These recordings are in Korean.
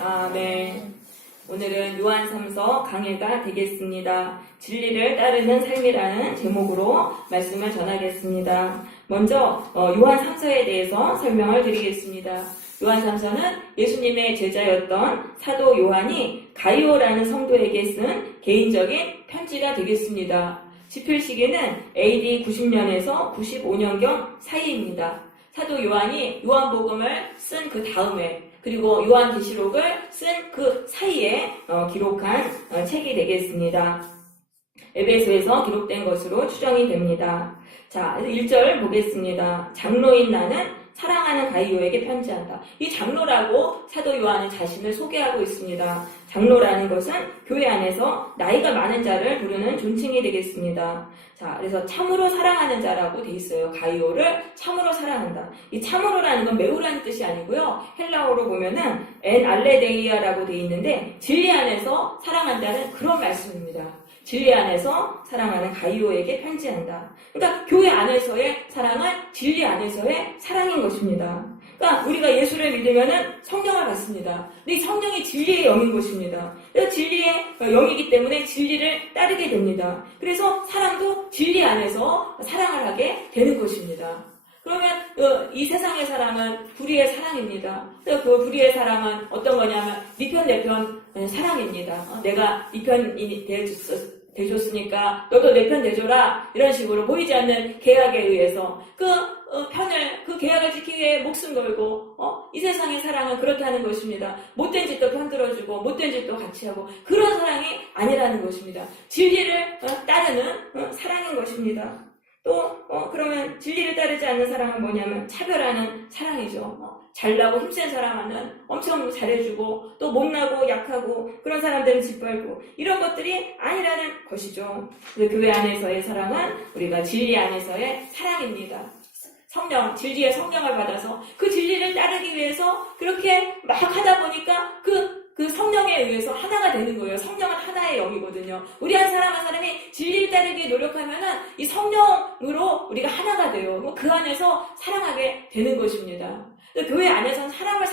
아멘. 오늘은 요한3서 강해가 되겠습니다. 진리를 따르는 삶이라는 제목으로 말씀을 전하겠습니다. 먼저 요한3서에 대해서 설명을 드리겠습니다. 요한3서는 예수님의 제자였던 사도 요한이 가이오라는 성도에게 쓴 개인적인 편지가 되겠습니다. 집필 시기는 AD 90년에서 95년경 사이입니다. 사도 요한이 요한복음을 쓴 그 다음에 그리고 요한계시록을 쓴 그 사이에 기록한 책이 되겠습니다. 에베소에서 기록된 것으로 추정이 됩니다. 자, 1절 보겠습니다. 장로인 나는 사랑하는 가이오에게 편지한다. 이 장로라고 사도 요한은 자신을 소개하고 있습니다. 장로라는 것은 교회 안에서 나이가 많은 자를 부르는 존칭이 되겠습니다. 자, 그래서 참으로 사랑하는 자라고 돼 있어요. 가이오를 참으로 사랑한다. 이 참으로라는 건 매우라는 뜻이 아니고요. 헬라어로 보면은 엔 알레데이아라고 돼 있는데 진리 안에서 사랑한다는 그런 말씀입니다. 진리 안에서 사랑하는 가이오에게 편지한다. 그러니까 교회 안에서의 사랑은 진리 안에서의 사랑인 것입니다. 그러니까 우리가 예수를 믿으면은 성령을 받습니다. 근데 이 성령이 진리의 영인 것입니다. 그래서 진리의 영이기 때문에 진리를 따르게 됩니다. 그래서 사랑도 진리 안에서 사랑을 하게 되는 것입니다. 그러면 이 세상의 사랑은 불의의 사랑입니다. 그 불의의 사랑은 어떤 거냐면 네 편 내 편 사랑입니다. 내가 네 편이 대줬으니까 너도 내 편 대줘라 이런 식으로 보이지 않는 계약에 의해서 그 계약을 지키기 위해 목숨 걸고 이 세상의 사랑은 그렇다는 것입니다. 못된 짓도 편들어주고 못된 짓도 같이 하고 그런 사랑이 아니라는 것입니다. 진리를 따르는 사랑인 것입니다. 또 그러면 진리를 따르지 않는 사랑은 뭐냐면 차별하는 사랑이죠. 잘나고 힘센 사람은 엄청 잘해주고 또 못나고 약하고 그런 사람들은 짓밟고 이런 것들이 아니라는 것이죠. 교회 안에서의 사랑은 우리가 진리 안에서의 사랑입니다. 성령, 진리의 성령을 받아서 그 진리를 따르기 위해서 그렇게 막 하다 보니까 그 성령에 의해서 하나가 되는 거예요. 성령은 하나의 영이거든요. 우리 한 사람 한 사람이 진리를 따르기 위해 노력하면은 이 성령으로 우리가 하나가 돼요. 그 안에서 사랑하게 되는 것입니다. 교회 안에서는 사람을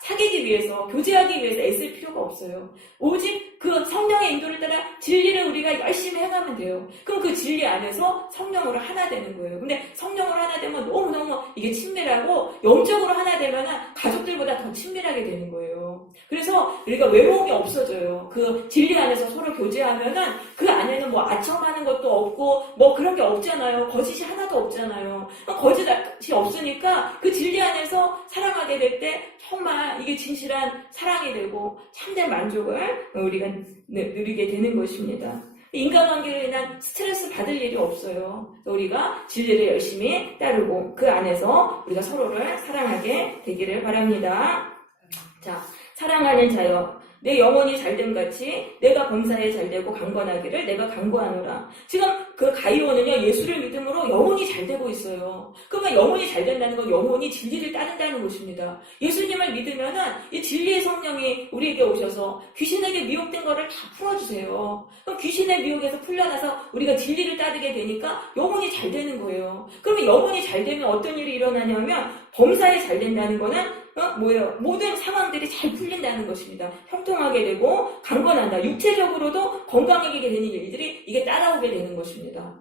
사귀기 위해서, 교제하기 위해서 애쓸 필요가 없어요. 오직 그 성령의 인도를 따라 진리를 우리가 열심히 행하면 돼요. 그럼 그 진리 안에서 성령으로 하나 되는 거예요. 근데 성령으로 하나 되면 너무너무 이게 친밀하고 영적으로 하나 되면은 가족들보다 더 친밀하게 되는 거예요. 그래서 우리가 외로움이 없어져요. 그 진리 안에서 서로 교제하면은 그 안에는 뭐 아첨하는 것도 없고 뭐 그런 게 없잖아요. 거짓이 하나도 없잖아요. 거짓이 없으니까 그 진리 안에서 사랑하게 될 때 정말 이게 진실한 사랑이 되고 참된 만족을 우리가 누리게 되는 것입니다. 인간관계로 인한 스트레스 받을 일이 없어요. 우리가 진리를 열심히 따르고 그 안에서 우리가 서로를 사랑하게 되기를 바랍니다. 자, 사랑하는 자여 내 영혼이 잘됨 같이 내가 범사에 잘되고 강건하기를 내가 강구하노라. 지금 그 가이오는요 예수를 믿음으로 영혼이 잘되고 있어요. 그러면 영혼이 잘된다는 건 영혼이 진리를 따른다는 것입니다. 예수님을 믿으면은 이 진리의 성령이 우리에게 오셔서 귀신에게 미혹된 거를 다 풀어주세요. 그럼 귀신의 미혹에서 풀려나서 우리가 진리를 따르게 되니까 영혼이 잘되는 거예요. 그러면 영혼이 잘되면 어떤 일이 일어나냐면 범사에 잘된다는 거는 뭐예요? 모든 상황들이 잘 풀린다는 것입니다. 형통하게 되고 강건한다. 육체적으로도 건강하게 되는 일들이 이게 따라오게 되는 것입니다.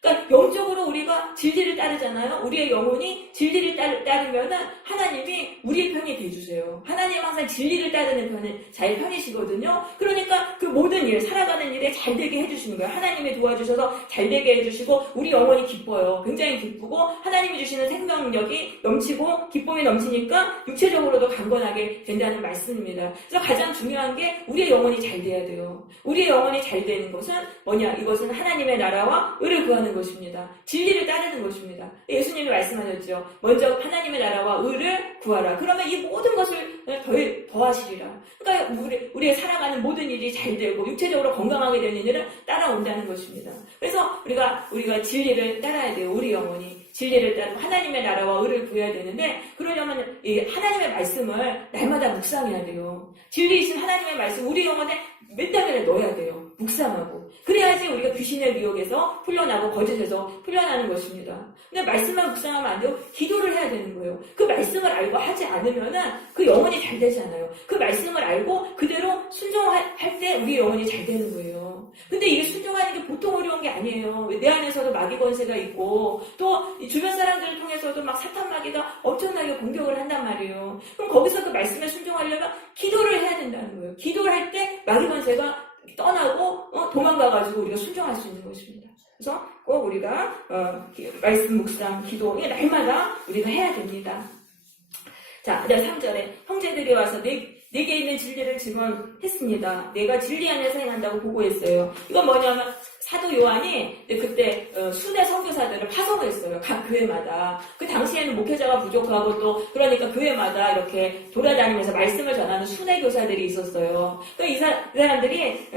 그러니까 영적으로 우리가 진리를 따르잖아요. 우리의 영혼이 진리를 따르면은 하나님이 우리의 편이 돼주세요. 하나님은 항상 진리를 따르는 자의 편이시거든요. 그러니까 그 모든 일, 살아가는 일에 잘 되게 해주시는 거예요. 하나님이 도와주셔서 잘 되게 해주시고 우리 영혼이 기뻐요. 굉장히 기쁘고 하나님이 주시는 생명력이 넘치고 기쁨이 넘치니까 육체적으로도 강건하게 된다는 말씀입니다. 그래서 가장 중요한 게 우리의 영혼이 잘 돼야 돼요. 우리의 영혼이 잘 되는 것은 뭐냐? 이것은 하나님의 나라와 의를 구하는 것입니다. 진리를 따르는 것입니다. 예수님이 말씀하셨죠. 먼저 하나님의 나라와 의를 구하라. 그러면 이 모든 것을 더하시리라. 그러니까 우리의 살아가는 모든 일이 잘 되고 육체적으로 건강하게 되는 일은 따라온다는 것입니다. 그래서 우리가 진리를 따라야 돼요. 우리 영혼이. 진리를 따르고 하나님의 나라와 의를 구해야 되는데 그러려면 이 하나님의 말씀을 날마다 묵상해야 돼요. 진리이신 하나님의 말씀 우리 영혼에 맨날 넣어야 돼요. 묵상하고. 그래야지 우리가 귀신의 미혹에서 풀려나고 거짓에서 풀려나는 것입니다. 근데 말씀만 묵상하면 안 돼요. 기도를 해야 되는 거예요. 그 말씀을 알고 하지 않으면은 그 영혼이 잘 되지 않아요. 그 말씀을 알고 그대로 순종할 때 우리 영혼이 잘 되는 거예요. 근데 이게 순종하는 게 보통 어려운 게 아니에요. 내 안에서도 마귀 권세가 있고 또 주변 사람들을 통해서도 막 사탄 마귀가 엄청나게 공격을 한단 말이에요. 그럼 거기서 그 말씀에 순종하려면 기도를 해야 된다는 거예요. 기도를 할 때 마귀 권세가 떠나고 도망가가지고 우리가 순종할 수 있는 것입니다. 그래서 꼭 우리가 말씀 묵상, 기도 이게 날마다 우리가 해야 됩니다. 자, 3절에 형제들이 와서 내게 있는 진리를 증언했습니다. 내가 진리 안에서 행한다고 보고했어요. 이건 뭐냐면 사도 요한이 그때 순회 선교사들을 파송했어요. 각 교회마다. 그 당시에는 목회자가 부족하고 또 그러니까 교회마다 이렇게 돌아다니면서 말씀을 전하는 순회 교사들이 있었어요. 이 사람들이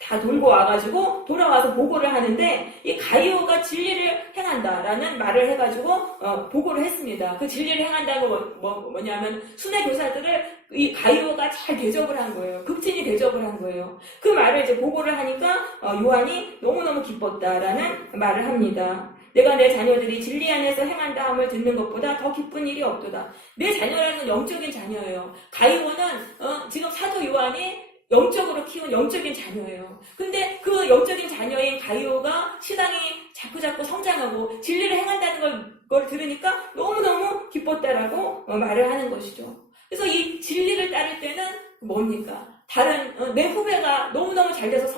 다 돌고 와가지고 돌아와서 보고를 하는데 이 가이오가 진리를 행한다라는 말을 해가지고 보고를 했습니다. 그 진리를 행한다는 건 뭐냐면 순회 교사들을 이 가이오가 잘 대접을 한 거예요. 극진히 대접을 한 거예요. 그 말을 이제 보고를 하니까 요한이 너무너무 기뻤다라는 말을 합니다. 내가 내 자녀들이 진리 안에서 행한다함을 듣는 것보다 더 기쁜 일이 없도다. 내 자녀라는 건 영적인 자녀예요. 가이오는 지금 사도 요한이 영적으로 키운 영적인 자녀예요. 근데 그 영적인 자녀인 가이오가 신앙이 자꾸자꾸 성장하고 진리를 행한다는 걸 들으니까 너무너무 기뻤다라고 말을 하는 것이죠. 그래서 이 진리를 따를 때는 뭡니까? 다른 내 후배가 너무너무 잘 돼서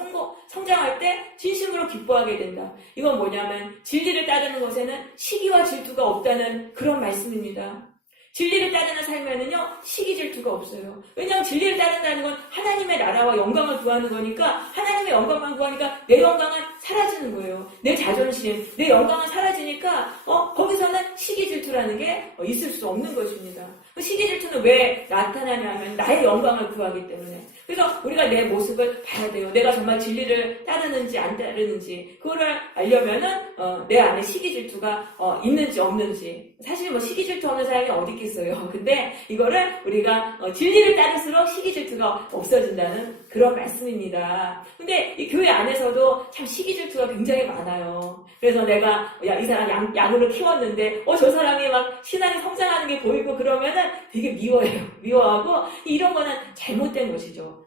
성장할 때 진심으로 기뻐하게 된다. 이건 뭐냐면 진리를 따르는 것에는 시기와 질투가 없다는 그런 말씀입니다. 진리를 따르는 삶에는요 시기 질투가 없어요. 왜냐하면 진리를 따른다는 건 하나님의 나라와 영광을 구하는 거니까 하나님의 영광만 구하니까 내 영광은 사라지는 거예요. 내 자존심, 내 영광은 사라지니까 거기서는 시기 질투라는 게 있을 수 없는 것입니다. 그 시기 질투는 왜 나타나냐면 나의 영광을 구하기 때문에. 그래서 우리가 내 모습을 봐야 돼요. 내가 정말 진리를 따르는지 안 따르는지 그거를 알려면은 내 안에 시기 질투가 있는지 없는지. 사실 뭐 시기 질투 없는 사람이 어디 있겠어요. 근데 이거를 우리가 진리를 따를수록 시기 질투가 없어진다는 그런 말씀입니다. 근데 이 교회 안에서도 참 시기 질투가 굉장히 많아요. 그래서 내가 이 사람 양으로 키웠는데 저 사람이 막 신앙이 성장하는 게 보이고 그러면은 되게 미워해요. 미워하고 이런 거는 잘못된 것이죠.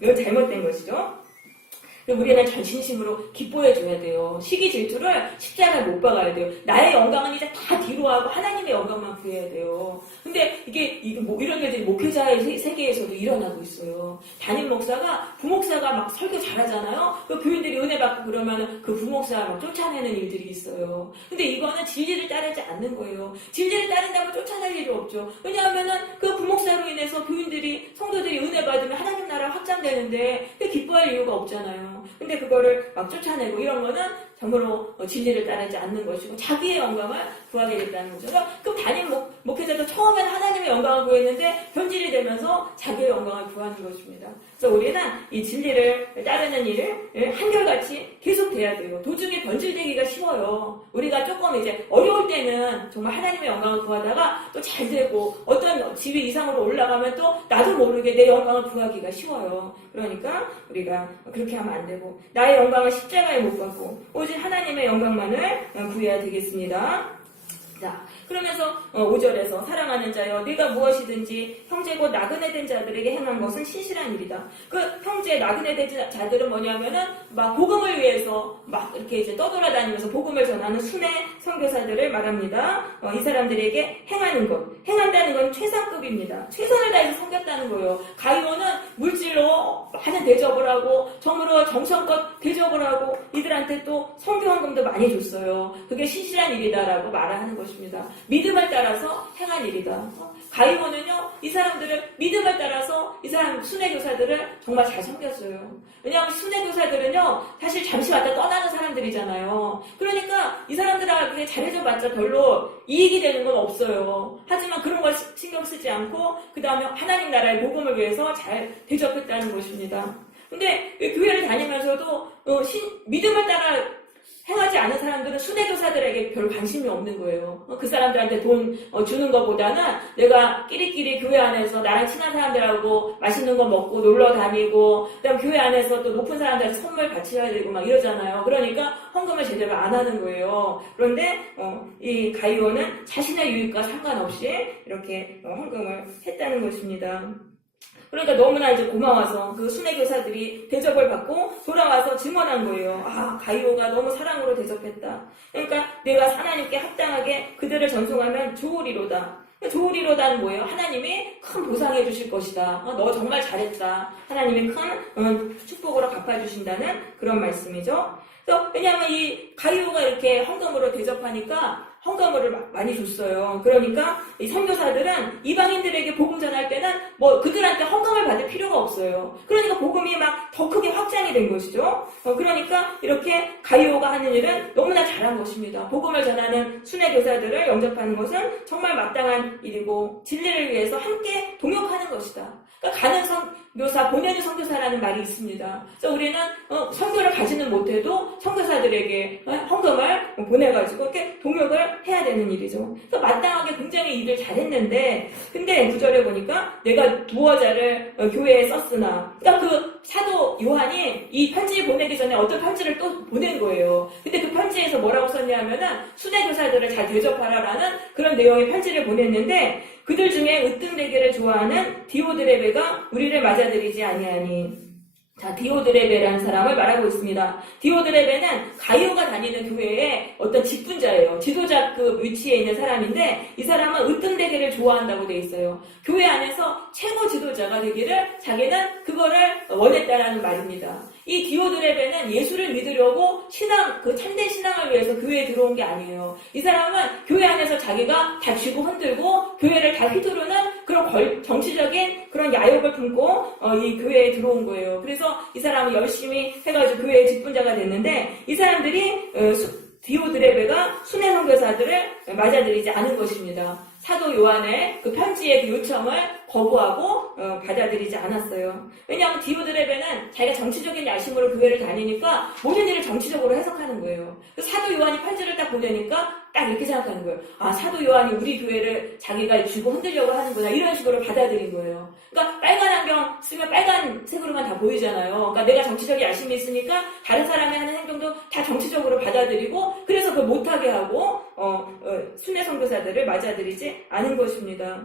이건 잘못된 것이죠. 우리는 전신심으로 기뻐해줘야 돼요. 시기 질투를 십자가에 못 박아야 돼요. 나의 영광은 이제 다 뒤로 하고 하나님의 영광만 구해야 돼요. 근데 이게 이런 일들이 목회자의 세계에서도 일어나고 있어요. 담임 목사가 부목사가 막 설교 잘하잖아요. 그 교인들이 은혜 받고 그러면 그 부목사가 막 쫓아내는 일들이 있어요. 근데 이거는 진리를 따르지 않는 거예요. 진리를 따른다면 쫓아낼 일이 없죠. 왜냐하면은 그 부목사로 인해서 교인들이 성도들이 은혜 받으면 하나님 나라 확장되는데 기뻐할 이유가 없잖아요. 근데 그거를 막 쫓아내고 이런 거는 정말로 진리를 따르지 않는 것이고 자기의 영광을 구하게 됐다는 거죠. 그럼 담임 목회자도 처음에는 하나님의 영광을 구했는데 변질이 되면서 자기의 영광을 구하는 것입니다. 그래서 우리는 이 진리를 따르는 일을 한결같이 계속 돼야 돼요. 도중에 변질되기가 쉬워요. 우리가 조금 이제 어려울 때는 정말 하나님의 영광을 구하다가 또 잘 되고 어떤 지위 이상으로 올라가면 또 나도 모르게 내 영광을 구하기가 쉬워요. 그러니까 우리가 그렇게 하면 안 되고 나의 영광을 십자가에 못 받고 오직 하나님의 영광만을 구해야 되겠습니다. 자, 그러면서 5절에서 사랑하는 자여 네가 무엇이든지 형제 곧 나그네 된 자들에게 행한 것은 신실한 일이다. 그 형제 나그네 된 자들은 뭐냐면은 막 복음을 위해서 막 이렇게 이제 떠돌아다니면서 복음을 전하는 순회 선교사들을 말합니다. 이 사람들에게 행한다는 건 최상급입니다. 최선을 다해서 섬겼다는 거예요. 가이오는 물질로 많은 대접을 하고 정으로 정성껏 대접을 하고 이들한테 또 선교 헌금도 많이 줬어요. 그게 신실한 일이다라고 말하는 것입니다. 믿음을 따라서 행한 일이다. 가이오는요, 이 사람들을 믿음을 따라서 이 사람 순회교사들을 정말 잘 섬겼어요. 왜냐하면 순회교사들은요, 사실 잠시 왔다 떠나는 사람들이잖아요. 그러니까 이 사람들한테 잘해줘봤자 별로 이익이 되는 건 없어요. 하지만 그런 걸 신경 쓰지 않고 그 다음에 하나님 나라의 복음을 위해서 잘 대접했다는 것입니다. 근데 교회를 다니면서도 믿음을 따라 행하지 않은 사람들은 순회교사들에게 별 관심이 없는 거예요. 그 사람들한테 돈 주는 것보다는 내가 끼리끼리 교회 안에서 나랑 친한 사람들하고 맛있는 거 먹고 놀러 다니고, 그다음 교회 안에서 또 높은 사람들한테 선물 바쳐야 되고 막 이러잖아요. 그러니까 헌금을 제대로 안 하는 거예요. 그런데 이 가이오는 자신의 유익과 상관없이 이렇게 헌금을 했다는 것입니다. 그러니까 너무나 이제 고마워서 그 순회교사들이 대접을 받고 돌아와서 증언한 거예요. 아, 가이오가 너무 사랑으로 대접했다. 그러니까 내가 하나님께 합당하게 그들을 전송하면 좋으리로다. 좋으리로다는 뭐예요? 하나님이 큰 보상해 주실 것이다. 너 정말 잘했다. 하나님이 큰 축복으로 갚아주신다는 그런 말씀이죠. 그래서 왜냐하면 이 가이오가 이렇게 헌금으로 대접하니까 헌금을 많이 줬어요. 그러니까 이 선교사들은 이방인들에게 복음 전할 때는 뭐 그들한테 헌금을 받을 필요가 없어요. 그러니까 복음이 막 더 크게 확장이 된 것이죠. 그러니까 이렇게 가이오가 하는 일은 너무나 잘한 것입니다. 복음을 전하는 순회교사들을 영접하는 것은 정말 마땅한 일이고 진리를 위해서 함께 동역하는 것이다. 그러니까 가는 선교사, 보내는 선교사라는 말이 있습니다. 그래서 우리는 선교를 가지는 못해도 선교사들에게 헌금을 보내가지고 이렇게 동역을 해야 되는 일이죠. 그래서 마땅하게 굉장히 일을 잘했는데, 근데 9절에 보니까 내가 두어자를 교회에 썼으나, 그러니까 그 사도 요한이 이 편지 보내기 전에 어떤 편지를 또 보낸 거예요. 근데 그 편지에서 뭐라고 썼냐면은 순회교사들을 잘 대접하라라는 그런 내용의 편지를 보냈는데, 그들 중에 으뜸되기를 좋아하는 디오드레베가 우리를 맞아들이지 아니하니. 자, 디오드레베라는 사람을 말하고 있습니다. 디오드레베는 가이오가 다니는 교회의 어떤 직분자예요. 지도자급 위치에 있는 사람인데 이 사람은 으뜸되기를 좋아한다고 돼 있어요. 교회 안에서 최고 지도자가 되기를 자기는 그거를 원했다라는 말입니다. 이 디오드레베는 예수를 믿으려고 참된 신앙을 위해서 교회에 들어온 게 아니에요. 이 사람은 교회 안에서 자기가 다 쥐고 흔들고 교회를 다 휘두르는 그런 정치적인 그런 야욕을 품고 이 교회에 들어온 거예요. 그래서 이 사람은 열심히 해가지고 교회의 직분자가 됐는데 이 사람들이 디오드레베가 순회 선교사들을 맞아들이지 않은 것입니다. 사도 요한의 그 편지의 그 요청을 거부하고 받아들이지 않았어요. 왜냐하면 디오드레베는 자기가 정치적인 야심으로 교회를 다니니까 모든 일을 정치적으로 해석하는 거예요. 사도 요한이 편지를 딱 보내니까 딱 이렇게 생각하는 거예요. 아, 사도 요한이 우리 교회를 자기가 쥐고 흔들려고 하는구나, 이런 식으로 받아들인 거예요. 그러니까 빨간 안경 쓰면 빨간색으로만 다 보이잖아요. 그러니까 내가 정치적인 야심이 있으니까 다른 사람이 하는 행동도 다 정치적으로 받아들이고, 그래서 그걸 못하게 하고 순회 선교사들을 맞아들이지 않은 것입니다.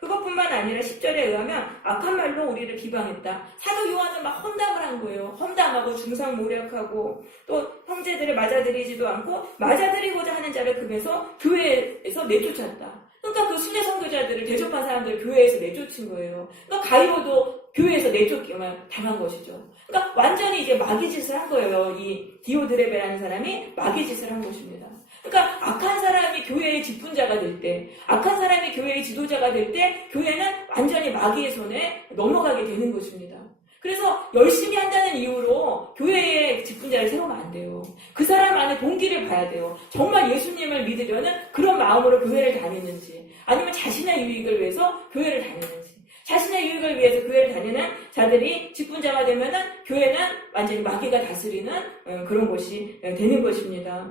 그것뿐만 아니라 10절에 의하면 악한 말로 우리를 비방했다. 사도 요한은 막 험담을 한 거예요. 험담하고 중상모략하고 또 형제들을 맞아들이지도 않고 맞아들이고자 하는 자를 금해서 교회에서 내쫓았다. 그러니까 그 순회 선교자들을 대접한 사람들을 교회에서 내쫓은 거예요. 그러니까 가이오도 교회에서 내쫓기만 당한 것이죠. 그러니까 완전히 이제 마귀짓을 한 거예요. 이 디오드레베라는 사람이 마귀짓을 한 것입니다. 그러니까 악한 사람이 교회의 직분자가 될 때, 악한 사람이 교회의 지도자가 될 때 교회는 완전히 마귀의 손에 넘어가게 되는 것입니다. 그래서 열심히 한다는 이유로 교회의 직분자를 세우면 안 돼요. 그 사람 안에 동기를 봐야 돼요. 정말 예수님을 믿으려는 그런 마음으로 교회를 다니는지, 아니면 자신의 유익을 위해서 교회를 다니는지. 자신의 유익을 위해서 교회를 다니는 자들이 직분자가 되면은 교회는 완전히 마귀가 다스리는 그런 곳이 되는 것입니다.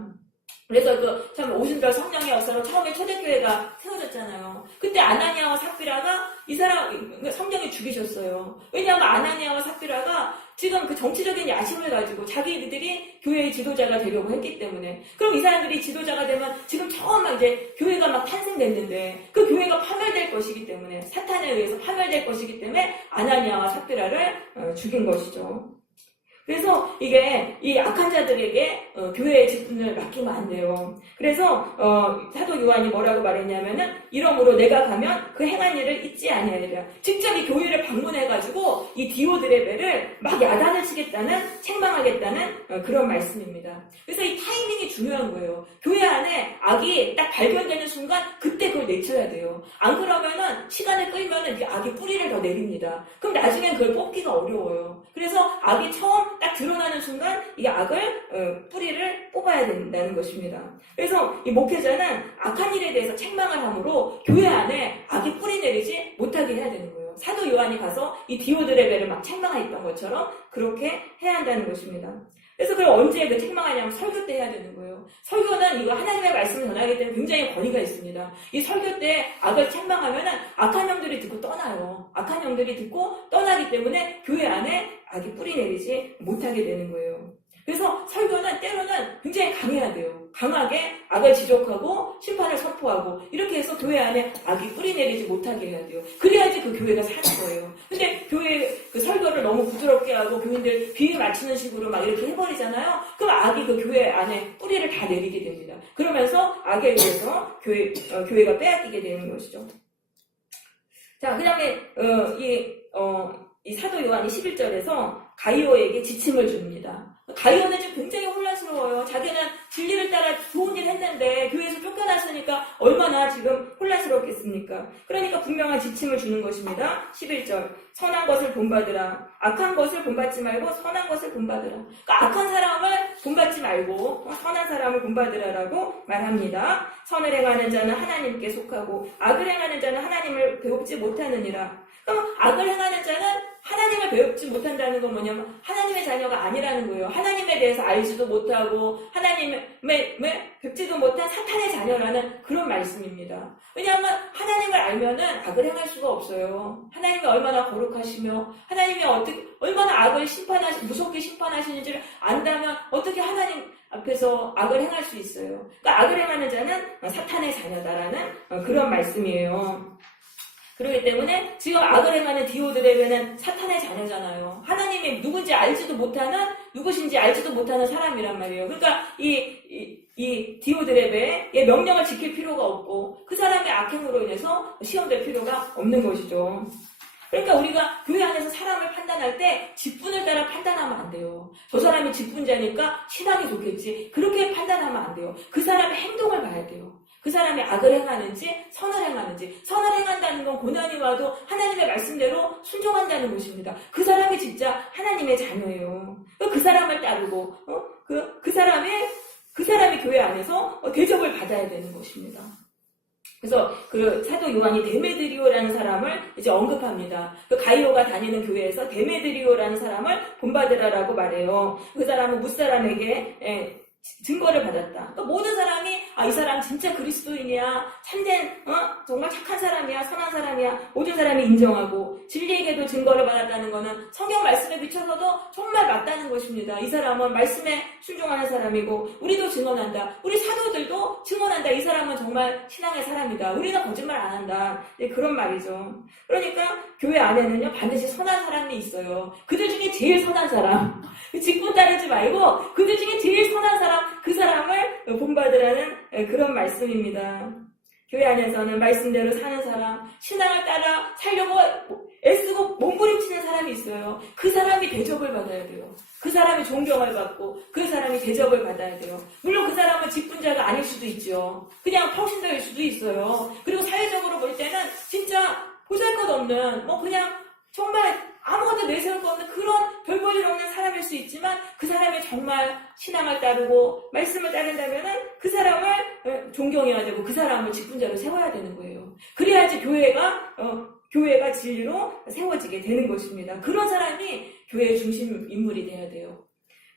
그래서 참 오순절 성령의 역사로 처음에 초대교회가 세워졌잖아요. 그때 아나니아와 삽비라가 이 사람 성령이 죽이셨어요. 왜냐하면 아나니아와 삽비라가 지금 그 정치적인 야심을 가지고 자기들이 교회의 지도자가 되려고 했기 때문에, 그럼 이 사람들이 지도자가 되면 지금 처음 막 이제 교회가 막 탄생됐는데 그 교회가 파멸될 것이기 때문에, 사탄에 의해서 파멸될 것이기 때문에 아나니아와 삽비라를 죽인 것이죠. 그래서 이게 이 악한 자들에게 교회의 직분을 맡기면 안 돼요. 그래서 사도 요한이 뭐라고 말했냐면은 이러므로 내가 가면 그 행한 일을 잊지 아니하리라. 직접 이 교회를 방문해가지고 이 디오드레베를 막 야단을 치겠다는, 책망하겠다는 그런 말씀입니다. 그래서 이 타이밍이 중요한 거예요. 교회 안에 악이 딱 발견되는 순간 그때 그걸 내쳐야 돼요. 안 그러면은 시간을 끌면은 이 악이 뿌리를 더 내립니다. 그럼 나중엔 그걸 뽑기가 어려워요. 그래서 악이 처음 딱 드러나는 순간 이 악을 뿌리를 뽑아야 된다는 것입니다. 그래서 이 목회자는 악한 일에 대해서 책망을 함으로 교회 안에 악이 뿌리 내리지 못하게 해야 되는 거예요. 사도 요한이 가서 이 디오드레베를 막 책망했던 것처럼 그렇게 해야 한다는 것입니다. 그래서 그걸 언제 그 책망하냐면 설교 때 해야 되는 거예요. 설교는 이거 하나님의 말씀을 전하기 때문에 굉장히 권위가 있습니다. 이 설교 때 악을 책망하면은 악한 영들이 듣고 떠나요. 악한 영들이 듣고 떠나기 때문에 교회 안에 악이 뿌리 내리지 못하게 되는 거예요. 그래서 설교는 때로는 굉장히 강해야 돼요. 강하게 악을 지적하고 심판을 선포하고 이렇게 해서 교회 안에 악이 뿌리 내리지 못하게 해야 돼요. 그래야지 그 교회가 사는 거예요. 근데 교회 그 설교를 너무 부드럽게 하고 교인들 비위 맞추는 식으로 막 이렇게 해버리잖아요. 그럼 악이 그 교회 안에 뿌리를 다 내리게 됩니다. 그러면서 악에 의해서 교회가 빼앗기게 되는 것이죠. 자, 그 다음에 이 사도 요한이 11절에서 가이오에게 지침을 줍니다. 가이오는 지금 굉장히 혼란스러워요. 자기는 진리를 따라 좋은 일 했는데 교회에서 쫓겨났으니까 얼마나 지금 혼란스럽겠습니까? 그러니까 분명한 지침을 주는 것입니다. 11절 선한 것을 본받으라. 악한 것을 본받지 말고 선한 것을 본받으라. 그러니까 악한 사람을 본받지 말고 선한 사람을 본받으라라고 말합니다. 선을 행하는 자는 하나님께 속하고 악을 행하는 자는 하나님을 배웁지 못하느니라. 그럼 악을 행하는 자는 하나님을 배우지 못한다는 건 뭐냐면 하나님의 자녀가 아니라는 거예요. 하나님에 대해서 알지도 못하고 하나님을 뵙지도 못한 사탄의 자녀라는 그런 말씀입니다. 왜냐하면 하나님을 알면은 악을 행할 수가 없어요. 하나님이 얼마나 거룩하시며 하나님이 얼마나 악을 무섭게 심판하시는지를 안다면 어떻게 하나님 앞에서 악을 행할 수 있어요. 그러니까 악을 행하는 자는 사탄의 자녀다라는 그런 말씀이에요. 그렇기 때문에 지금 악을 행하는 디오드레베는 사탄의 자녀잖아요. 하나님이 누군지 누구신지 알지도 못하는 사람이란 말이에요. 그러니까 이 디오드레베의 명령을 지킬 필요가 없고 그 사람의 악행으로 인해서 시험될 필요가 없는 것이죠. 그러니까 우리가 교회 안에서 사람을 판단할 때 직분을 따라 판단하면 안 돼요. 저 사람이 직분자니까 신앙이 좋겠지. 그렇게 판단하면 안 돼요. 그 사람의 행동을 봐야 돼요. 그 사람이 악을 행하는지 선을 행하는지. 선을 행한다는 건 고난이 와도 하나님의 말씀대로 순종한다는 것입니다. 그 사람이 진짜 하나님의 자녀예요. 그 사람을 따르고 그 사람이 교회 안에서 대접을 받아야 되는 것입니다. 그래서 그 사도 요한이 데메드리오라는 사람을 이제 언급합니다. 그 가이오가 다니는 교회에서 데메드리오라는 사람을 본받으라라고 말해요. 그 사람은 무사람에게 증거를 받았다. 그러니까 모든 사람이 이 사람 진짜 그리스도인이야, 참된 정말 착한 사람이야, 선한 사람이야, 모든 사람이 인정하고 진리에게도 증거를 받았다는 것은 성경 말씀에 비춰서도 정말 맞다는 것입니다. 이 사람은 말씀에 순종하는 사람이고 우리도 증언한다. 우리 사도들도 증언한다. 이 사람은 정말 신앙의 사람이다. 우리는 거짓말 안 한다. 그런 말이죠. 그러니까 교회 안에는요 반드시 선한 사람이 있어요. 그들 중에 제일 선한 사람, 직분 따르지 말고 그들 중에 제일 선한 사람, 그 사람을 본받으라는 그런 말씀입니다. 교회 안에서는 말씀대로 사는 사람, 신앙을 따라 살려고 애쓰고 몸부림치는 사람이 있어요. 그 사람이 대접을 받아야 돼요. 그 사람이 존경을 받고 그 사람이 대접을 받아야 돼요. 물론 그 사람은 직분자가 아닐 수도 있죠. 그냥 평신도일 수도 있어요. 그리고 사회적으로 볼 때는 진짜 보잘것없는 그냥 정말 아무것도 내세울 거 없는 그런 별 볼 일 없는 사람일 수 있지만 그 사람이 정말 신앙을 따르고 말씀을 따른다면은 그 사람을 존경해야 되고 그 사람을 직분자로 세워야 되는 거예요. 그래야지 교회가 진리로 세워지게 되는 것입니다. 그런 사람이 교회의 중심 인물이 돼야 돼요.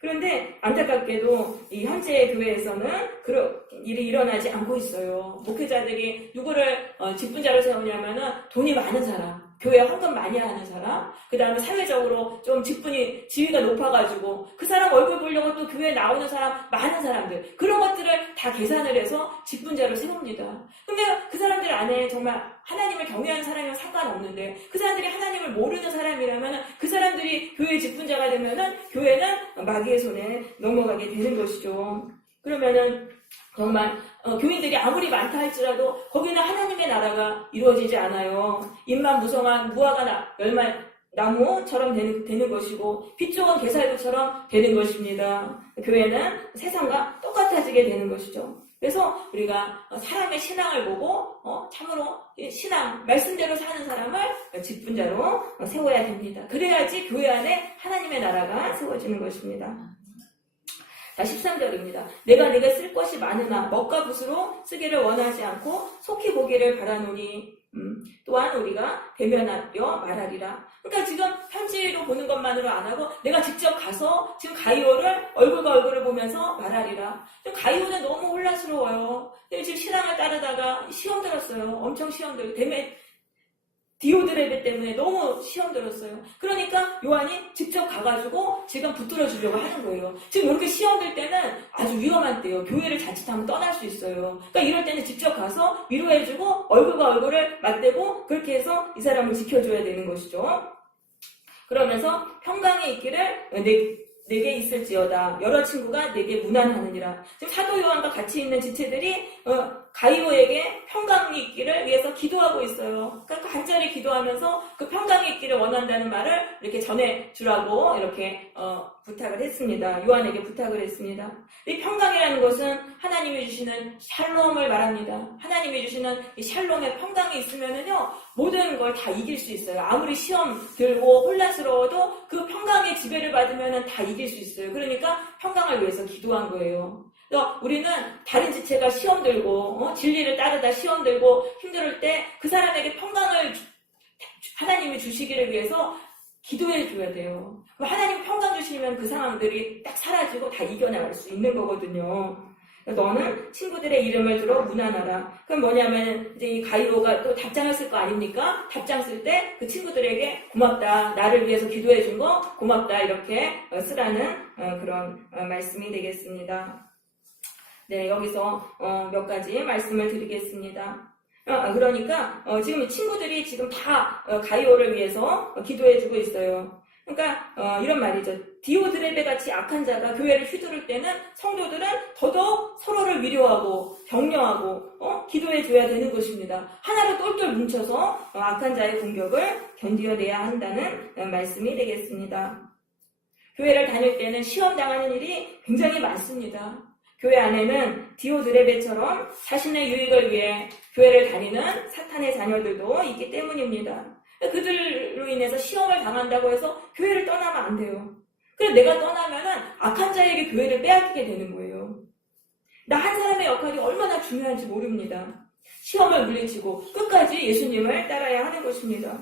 그런데 안타깝게도 이 현재 교회에서는 그런 일이 일어나지 않고 있어요. 목회자들이 누구를 직분자로 세우냐면은 돈이 많은 사람, 교회 헌금 많이 하는 사람, 그 다음에 사회적으로 좀 지위가 높아가지고 그 사람 얼굴 보려고 또 교회에 나오는 사람, 많은 사람들, 그런 것들을 다 계산을 해서 직분자로 세웁니다. 근데 그 사람들 안에 정말 하나님을 경외하는 사람이면 상관없는데 그 사람들이 하나님을 모르는 사람이라면 그 사람들이 교회의 직분자가 되면은 교회는 마귀의 손에 넘어가게 되는 것이죠. 그러면은 정말 교인들이 아무리 많다 할지라도 거기는 하나님의 나라가 이루어지지 않아요. 잎만 무성한 무화과 나무처럼 되는 것이고 빛 좋은 게살구처럼 되는 것입니다. 교회는 세상과 똑같아지게 되는 것이죠. 그래서 우리가 사람의 신앙을 보고 참으로 신앙 말씀대로 사는 사람을 직분자로 세워야 됩니다. 그래야지 교회 안에 하나님의 나라가 세워지는 것입니다. 자, 13절입니다. 내가 네게 쓸 것이 많으나 먹과 붓으로 쓰기를 원하지 않고 속히 보기를 바라노니 또한 우리가 대면하여 말하리라. 그러니까 지금 편지로 보는 것만으로 안 하고 내가 직접 가서 지금 가이오를 얼굴과 얼굴을 보면서 말하리라. 가이오는 너무 혼란스러워요. 지금 신앙을 따르다가 시험 들었어요. 엄청 시험 들고 디오드레베 때문에 너무 시험 들었어요. 그러니까 요한이 직접 가가지고 지금 붙들어 주려고 하는 거예요. 지금 이렇게 시험 들 때는 아주 위험한 때예요. 교회를 자칫하면 떠날 수 있어요. 그러니까 이럴 때는 직접 가서 위로해주고 얼굴과 얼굴을 맞대고 그렇게 해서 이 사람을 지켜줘야 되는 것이죠. 그러면서 평강에 있기를 내게 있을지어다. 여러 친구가 내게 무난하느니라. 지금 사도 요한과 같이 있는 지체들이 가이오에게 평강이 있기를 위해서 기도하고 있어요. 그러니까 간절히 기도하면서 그 평강이 있기를 원한다는 말을 이렇게 전해주라고 이렇게 부탁을 했습니다. 요한에게 부탁을 했습니다. 이 평강이라는 것은 하나님이 주시는 샬롬을 말합니다. 하나님이 주시는 이 샬롬의 평강이 있으면은요 모든 걸 다 이길 수 있어요. 아무리 시험 들고 혼란스러워도 그 평강의 지배를 받으면은 다 이길 수 있어요. 그러니까 평강을 위해서 기도한 거예요. 그래서 우리는 다른 지체가 시험 들고 진리를 따르다 시험 들고 힘들 때 그 사람에게 평강을 하나님이 주시기를 위해서 기도해 줘야 돼요. 하나님 평강 주시면 그 상황들이 딱 사라지고 다 이겨나갈 수 있는 거거든요. 너는 친구들의 이름을 들어 무난하라. 그럼 뭐냐면 이제 이 가이오가 또 답장을 쓸 거 아닙니까? 답장 쓸 때 그 친구들에게 고맙다. 나를 위해서 기도해 준 거 고맙다. 이렇게 쓰라는 그런 말씀이 되겠습니다. 네, 여기서 몇 가지 말씀을 드리겠습니다. 그러니까 지금 친구들이 지금 다 가이오를 위해서 기도해주고 있어요. 그러니까 이런 말이죠. 디오드레베 같이 악한 자가 교회를 휘두를 때는 성도들은 더더욱 서로를 위로하고 격려하고 기도해줘야 되는 것입니다. 하나로 똘똘 뭉쳐서 악한 자의 공격을 견뎌내야 한다는 말씀이 되겠습니다. 교회를 다닐 때는 시험 당하는 일이 굉장히 많습니다. 교회 안에는 디오드레베처럼 자신의 유익을 위해 교회를 다니는 사탄의 자녀들도 있기 때문입니다. 그들로 인해서 시험을 당한다고 해서 교회를 떠나면 안 돼요. 그래서 내가 떠나면은 악한 자에게 교회를 빼앗기게 되는 거예요. 나 한 사람의 역할이 얼마나 중요한지 모릅니다. 시험을 물리치고 끝까지 예수님을 따라야 하는 것입니다.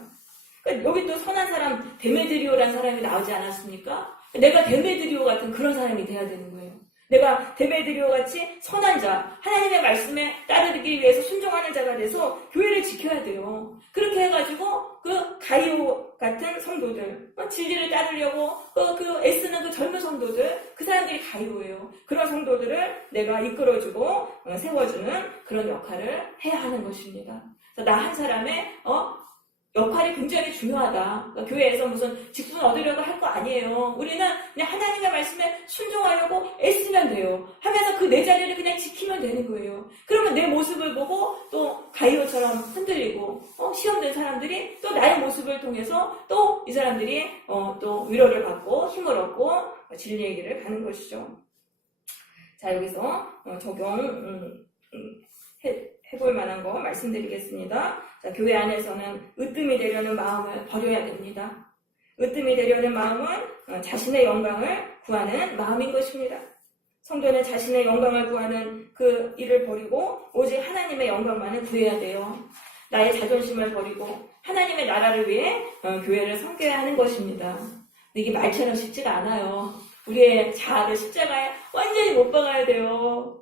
그러니까 여기 또 선한 사람 데메드리오라는 사람이 나오지 않았습니까? 내가 데메드리오 같은 그런 사람이 돼야 되는 거예요. 내가 데메드리오 같이 선한 자, 하나님의 말씀에 따르기 위해서 순종하는 자가 돼서 교회를 지켜야 돼요. 그렇게 해가지고 그 가이오 같은 성도들, 진리를 따르려고 그 애쓰는 그 젊은 성도들, 그 사람들이 가이오예요. 그런 성도들을 내가 이끌어주고 세워주는 그런 역할을 해야 하는 것입니다. 나 한 사람의 역할이 굉장히 중요하다. 그러니까 교회에서 무슨 직분 얻으려고 할 거 아니에요. 우리는 그냥 하나님의 말씀에 순종하려고 애쓰면 돼요. 하면서 그 내 자리를 그냥 지키면 되는 거예요. 그러면 내 모습을 보고 또 가이오처럼 흔들리고 시험된 사람들이 또 나의 모습을 통해서 또 이 사람들이 또 위로를 받고 힘을 얻고 진리의 길을 가는 것이죠. 자, 여기서 해볼 만한 거 말씀드리겠습니다. 자, 교회 안에서는 으뜸이 되려는 마음을 버려야 됩니다. 으뜸이 되려는 마음은 자신의 영광을 구하는 마음인 것입니다. 성도는 자신의 영광을 구하는 그 일을 버리고 오직 하나님의 영광만을 구해야 돼요. 나의 자존심을 버리고 하나님의 나라를 위해 교회를 섬겨야 하는 것입니다. 이게 말처럼 쉽지가 않아요. 우리의 자아를 십자가에 완전히 못 박아야 돼요.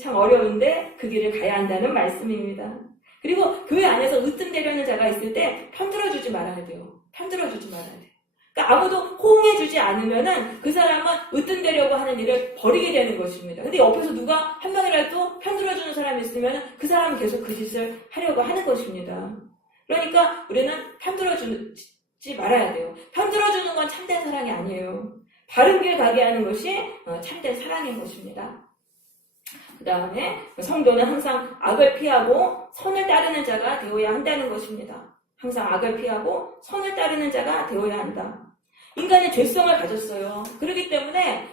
참 어려운데 그 길을 가야 한다는 말씀입니다. 그리고 교회 안에서 으뜸되려는 자가 있을 때 편들어주지 말아야 돼요. 편들어주지 말아야 돼요. 그러니까 아무도 호응해주지 않으면은 그 사람은 으뜸되려고 하는 일을 버리게 되는 것입니다. 근데 옆에서 누가 한 명이라도 편들어주는 사람이 있으면 그 사람은 계속 그 짓을 하려고 하는 것입니다. 그러니까 우리는 편들어주지 말아야 돼요. 편들어주는 건 참된 사랑이 아니에요. 바른 길 가게 하는 것이 참된 사랑인 것입니다. 그 다음에 성도는 항상 악을 피하고 선을 따르는 자가 되어야 한다는 것입니다. 항상 악을 피하고 선을 따르는 자가 되어야 한다. 인간은 죄성을 가졌어요. 그렇기 때문에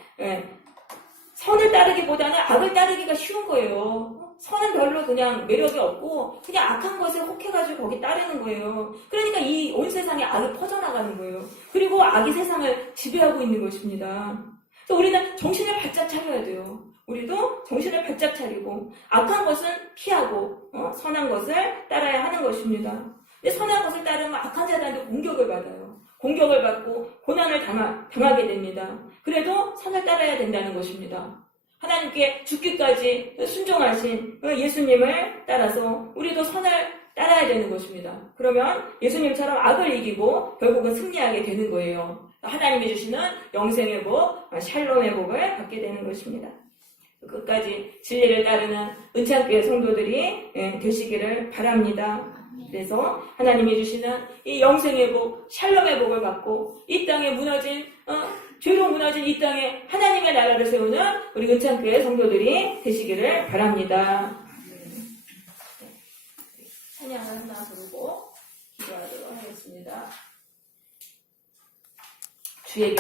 선을 따르기보다는 악을 따르기가 쉬운 거예요. 선은 별로 그냥 매력이 없고 그냥 악한 것에 혹해가지고 거기 따르는 거예요. 그러니까 이 온 세상에 악이 퍼져나가는 거예요. 그리고 악이 세상을 지배하고 있는 것입니다. 그래서 우리는 정신을 바짝 차려야 돼요. 우리도 정신을 바짝 차리고 악한 것은 피하고 선한 것을 따라야 하는 것입니다. 근데 선한 것을 따르면 악한 자들한테 공격을 받아요. 공격을 받고 고난을 당하게 됩니다. 그래도 선을 따라야 된다는 것입니다. 하나님께 죽기까지 순종하신 예수님을 따라서 우리도 선을 따라야 되는 것입니다. 그러면 예수님처럼 악을 이기고 결국은 승리하게 되는 거예요. 하나님이 주시는 영생의 복, 샬롬의 복을 받게 되는 것입니다. 끝까지 진리를 따르는 은창교회 성도들이 되시기를 바랍니다. 그래서 하나님이 주시는 이 영생의 복, 샬롬의 복을 받고 이 땅에 무너진 죄로 무너진 이 땅에 하나님의 나라를 세우는 우리 은창교회 성도들이 되시기를 바랍니다. 찬양을 하나 부르고 기도하도록 하겠습니다. 주의